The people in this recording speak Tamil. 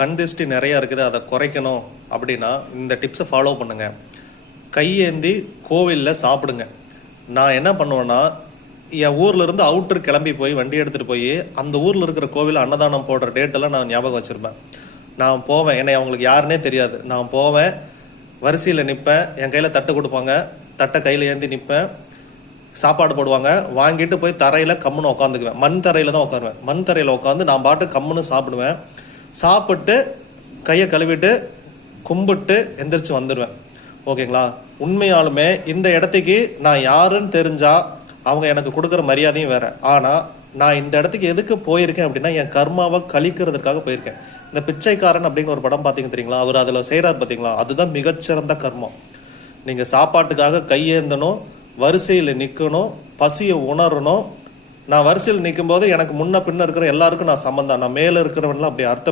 கண் திருஷ்டி நிறையா இருக்குது, அதை குறைக்கணும் அப்படின்னா இந்த டிப்ஸை ஃபாலோ பண்ணுங்கள். கையேந்தி கோவிலில் சாப்பிடுங்க. நான் என்ன பண்ணுவேன்னா, என் ஊர்லேருந்து அவுட்டர் கிளம்பி போய் வண்டி எடுத்துகிட்டு போய் அந்த ஊரில் இருக்கிற கோவில் அன்னதானம் போடுற டேட்டெல்லாம் நான் ஞாபகம் வச்சுருப்பேன். நான் போவேன், என்னை அவங்களுக்கு யாருன்னே தெரியாது. நான் போவேன், வரிசையில் நிற்பேன், என் கையில் தட்டு கொடுப்பாங்க, தட்டை கையில் ஏந்தி நிற்பேன், சாப்பாடு போடுவாங்க, வாங்கிட்டு போய் தரையில் கம்முன்னு உட்காந்துக்குவேன். மண் தரையில் தான் உட்காருவேன். மண் தரையில் உட்காந்து நான் பாட்டு கம்முன்னு சாப்பிடுவேன். சாப்பிட்டு கையை கழுவிட்டு கும்பிட்டு எந்திரிச்சு வந்துடுவேன். ஓகேங்களா? உண்மையாலுமே இந்த இடத்துக்கு நான் யாருன்னு தெரிஞ்சால் அவங்க எனக்கு கொடுக்குற மரியாதையும் வேறு. ஆனால் நான் இந்த இடத்துக்கு எதுக்கு போயிருக்கேன் அப்படின்னா, என் கர்மாவை கழிக்கிறதுக்காக போயிருக்கேன். இந்த பிச்சைக்காரன் அப்படின்னு ஒரு படம் பார்த்தீங்க தெரியுங்களா? அவர் அதில் செய்கிறார் பார்த்தீங்களா? அதுதான் மிகச்சிறந்த கர்மம். நீங்கள் சாப்பாட்டுக்காக கையேந்தணும், வரிசையில் நிற்கணும், பசியை உணரணும். நான் வரிசையில் நிற்கும் போது எனக்கு முன்ன பின்ன இருக்கிற எல்லாருக்கும் நான் சம்மந்தம். நான் மேலே இருக்கிறவன்லாம் அப்படி அர்த்தம்